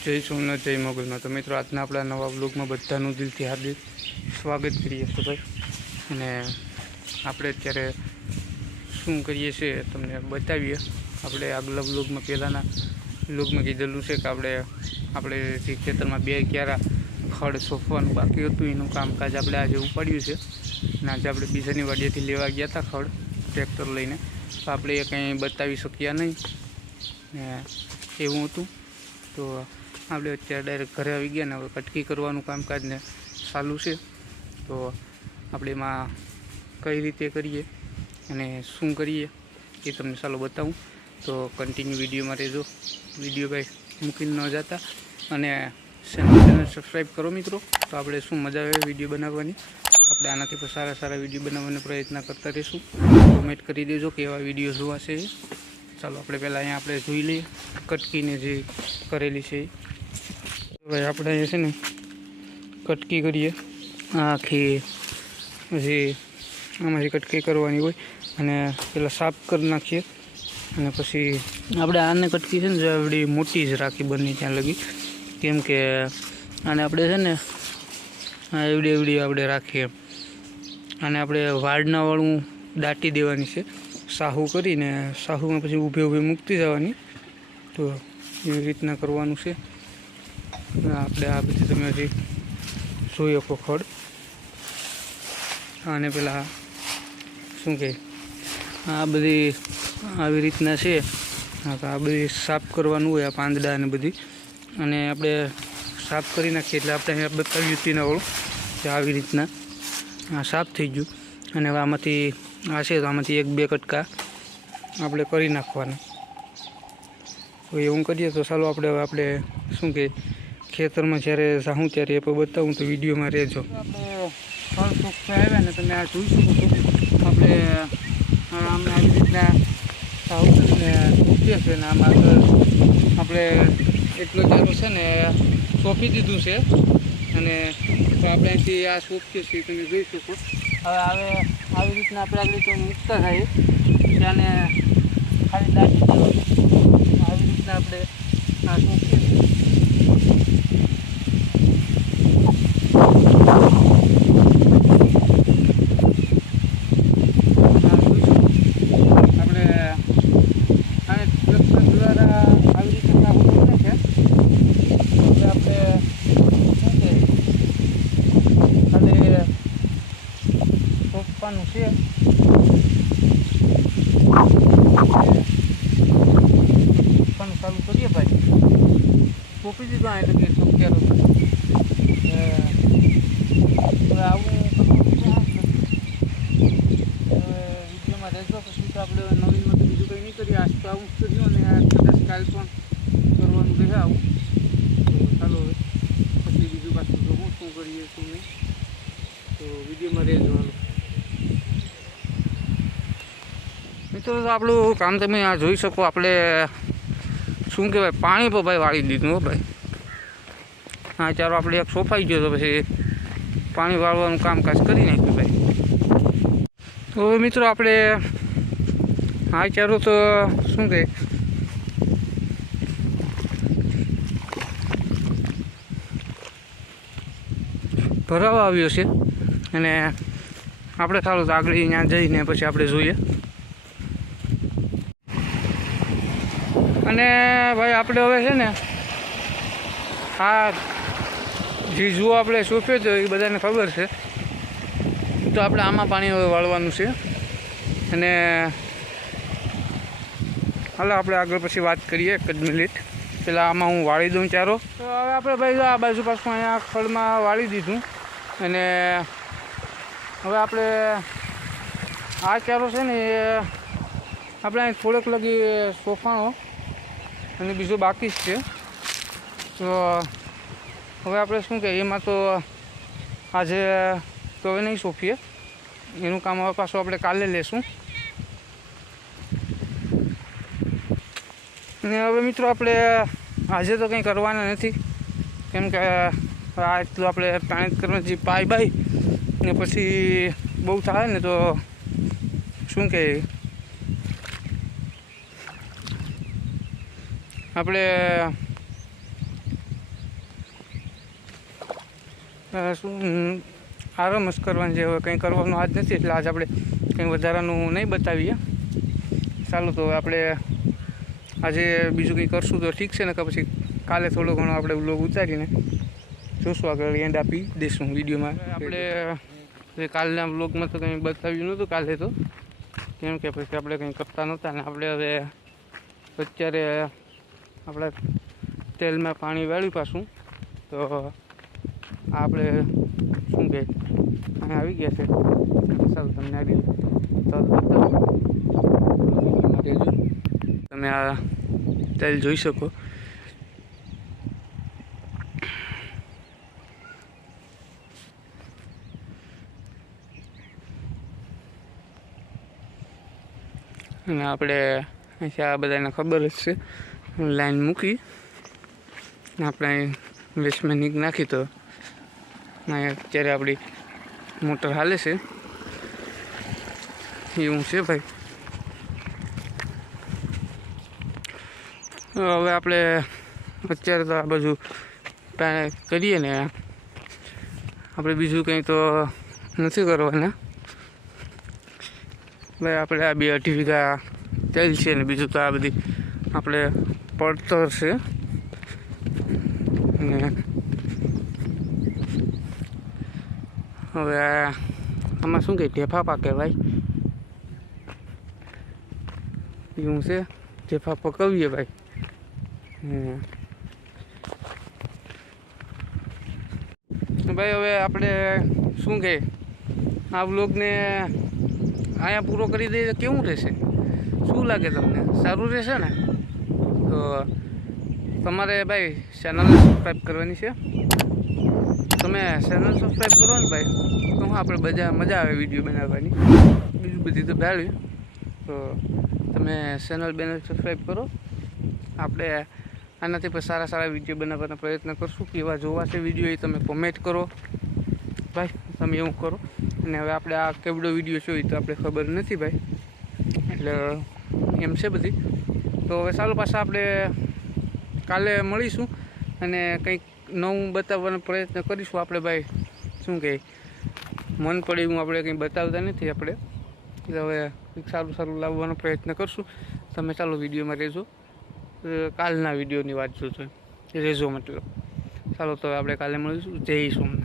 જય સોમનાથ, જય મોગલમાં તો મિત્રો, આજના આપણા નવા બ્લોગમાં બધાનું દિલથી હાર્દિક સ્વાગત કરીએ છીએ ભાઈ. અને આપણે અત્યારે શું કરીએ છીએ તમને બતાવીએ. આપણે આગલા બ્લોગમાં પહેલાંના બ્લોગમાં કીધેલું છે કે આપણે આપણે જે ખેતરમાં બે ક્યારા ખડ સોંપવાનું બાકી હતું, એનું કામકાજ આપણે આજે ઉપાડ્યું છે. અને આજે આપણે બીજાની વાડીએથી લેવા ગયા હતા ખડ, ટ્રેક્ટર લઈને. તો આપણે એ કંઈ બતાવી શક્યા નહીં. ને એવું હતું. તો આપણે અત્યારે ડાયરેક્ટ ઘરે આવી ગયા ને હવે કટકી કરવાનું કામકાજને ચાલુ છે. તો આપણે એમાં કઈ રીતે કરીએ અને શું કરીએ એ તમને ચાલો બતાવું. તો કન્ટિન્યુ વિડીયોમાં રહેજો. વીડિયો ભાઈ મૂકીને ન જતા. અને ચેનલ સબસ્ક્રાઈબ કરો મિત્રો. તો આપણે શું મજા આવે વીડિયો બનાવવાની? આપણે આનાથી પણ સારા સારા વીડિયો બનાવવાનો પ્રયત્ન કરતા રહીશું. કોમેન્ટ કરી દેજો કે એવા વીડિયો જોવા એ. ચાલો આપણે પહેલાં અહીંયા આપણે જોઈ લઈએ. કટકીને જે કરેલી છે એ ભાઈ આપણે અહીંયા છે ને કટકી કરીએ. આખી પછી આમાંથી કટકી કરવાની હોય અને પેલા સાફ કરી નાખીએ. અને પછી આપણે આને કટકી છે ને આવડી મોટી જ રાખી બંને ત્યાં લગી. કેમ કે આને આપણે છે ને આ એવડી એવડી આપણે રાખીએ. અને આપણે વાળના વાળું દાટી દેવાની છે. સાહુ કરીને સાહુમાં પછી ઊભે ઊભે મૂકતી જવાની. તો એવી રીતના કરવાનું છે. આપણે આ બધી તમે હજી જોઈ શકો ખડ. અને પેલા શું કહે આ બધી આવી રીતના છે. આ બધી સાફ કરવાનું હોય આ પાંદડા અને બધી. અને આપણે સાફ કરી નાખીએ એટલે આપણે અહીંયા બતાવ્યું હતું વાળું કે આવી રીતના આ સાફ થઈ ગયું. અને આમાંથી આ છે તો આમાંથી એક બે કટકા આપણે કરી નાખવાના. તો એવું કરીએ તો ચાલો આપણે હવે આપણે શું કે ખેતરમાં જ્યારે સાહું ત્યારે એ પણ બતાવું તો વિડીયોમાં રહેજો. ફળ ફ્રૂટ આવ્યા ને તમે આ જોઈ શકો આપણે આમ આવી રીતના સાવું કરીને છે ને આમ આગળ. આપણે એટલો ચારો છે ને સોંપી દીધું છે. અને આપણે અહીંથી આ સોંપીએ છીએ, તમે જોઈ શકો. હવે આવે, આવી રીતના આપણે આગળ તો મૂકતા થાય ત્યાંને ખાલી દાટી આવી રીતના આપણે આ સોંપીએ છીએ આ જોઈશું. આપણે આને ટ્રેક્ટર દ્વારા આવી રીતે સાફ કરીને છે હવે આપણે શું કે ખાલી સોંપવાનું છે સોંપવાનું ચાલુ કરીએ ભાઈ સોંપી દીધું આ એટલે કે સોંપ્યા હવે આવું કરવું છે આ વિડીયોમાં રહેજો પછી તો આપણે નવીનમાં તો બીજું કંઈ નહીં કરીએ આજ તો આવું જ કર્યું અને આ કદાચ કાલ પણ કરવાનું રહે આવું તો ચાલો હવે પછી બીજું પાછું જો હું શું કરીએ શું નહીં તો વિડીયોમાં રહેજો હાલો મિત્રો આપણું કામ તમે આ જોઈ શકો, આપણે શું કહેવાય, પાણી પણ ભાઈ વાળી દીધું હો ભાઈ. હા, ચાલો આપણે એક સોફાઈ ગયો તો પછી પાણી વાળવાનું કામકાજ કરી નાખ્યું ભાઈ. તો મિત્રો આપણે હા, ચાલો તો શું કહે ભરાવા આવ્યો છે અને આપણે સારું આગળ ત્યાં જઈને પછી આપણે જોઈએ. અને ભાઈ આપણે હવે છે ને આ જે આપણે સોંપ્યો તો એ બધાને ખબર છે. તો આપણે આમાં પાણી હવે વાળવાનું છે. અને હાલો આપણે આગળ પછી વાત કરીએ એક જ મિનિટ. પેલા આમાં હું વાળી દઉં ચારો. તો હવે આપણે ભાઈ આ બાજુ પાછું અહીંયા ખડમાં વાળી દીધું. અને હવે આપણે આ ચારો છે ને એ આપણે અહીં થોડોક લગી સોફાનો અને બીજું બાકી જ છે. તો, હવે આપણે શું કહીએ? એમાં તો આજે તો હવે નહીં સોંપીએ. એનું કામ હવે પાછું આપણે કાલે લેશું. ને હવે મિત્રો આપણે આજે તો કંઈ કરવાના નથી. કેમ કે આ એટલું આપણે પાણી કરવા જે પાઈ બાઈ ને પછી બહુ થાય ને તો શું કહે આપણે શું, આરામ જ કરવાની છે. હવે કંઈ કરવાનું આજ નથી, એટલે આજ આપણે કંઈ વધારાનું નહીં બતાવીએ. ચાલો તો આપણે આજે બીજું કંઈ કરશું તો ઠીક છે ને કે પછી કાલે થોડો ઘણો આપણે વ્લોગ ઉતારીને જોશું આગળ એન્ડ આપી દઈશું વિડીયોમાં. આપણે કાલના વ્લોગમાં તો કંઈ બતાવ્યું નહોતું કાલે તો. કેમ કે પછી આપણે કંઈ કરતા નહોતા ને આપણે હવે અત્યારે આપણે તેલમાં પાણી વાળ્યું પાછું, તો આપણે શું કહે અહીં આવી ગયા છે. ચાલો તમને આવી તો. તમે આ તેલ જોઈ શકો. અને આપણે અહીંથી આ બધાને ખબર જ છે. લાઈન મૂકી આપણે વેસ્ટમાં નીક નાખી તો અત્યારે આપણી મોટર હાલે છે. એવું છે ભાઈ. હવે આપણે અત્યારે તો આ બધું કરીએ ને. આપણે બીજું કંઈ તો નથી કરવાના. ભાઈ, આપણે આ બે અઢી વીઘા તેલ છે ને, બીજું તો આ બધી આપણે પડતર છે. ને હવે આમાં શું કહે ઢેફા પાકે ભાઈ એવું છે? ઢેફા પકવીએ ભાઈ. ભાઈ હવે આપણે શું કહે આ બ્લોગને અહીંયા પૂરો કરી દઈએ કેવું રહેશે? શું લાગે તમને? સારું રહેશે ને? તો તમારે ભાઈ ચેનલને સબસ્ક્રાઈબ કરવાની છે. તમે ચેનલ સબસ્ક્રાઈબ કરો ને ભાઈ, તો હું આપણે બધા મજા આવે વીડિયો બનાવવાની. બીજું બધી તો ભેળ્યું તો તમે ચેનલ બેનલ સબસ્ક્રાઈબ કરો. આપણે આનાથી પણ સારા સારા વીડિયો બનાવવાનો પ્રયત્ન કરશું કેવા જોવા છે વીડિયો એ તમે કોમેન્ટ કરો. ભાઈ, તમે એવું કરો. અને હવે આપણે આ કેવડો વીડિયો છે એ તો આપણે ખબર નથી ભાઈ. એટલે એમ છે બધી. તો હવે ચાલો પાછા આપણે કાલે મળીશું અને કંઈક નવું બતાવવાનો પ્રયત્ન કરીશું આપણે ભાઈ. શું કહે મન પડે એવું આપણે કંઈ બતાવતા નથી આપણે. હવે કંઈક સારું સારું લાવવાનો પ્રયત્ન કરશું. તમે ચાલો વિડીયોમાં રહેજો. કાલના વિડીયોની વાત જોજો રહેજો મતલબ. ચાલો તો આપણે કાલે મળીશું. જય સોમનાથ.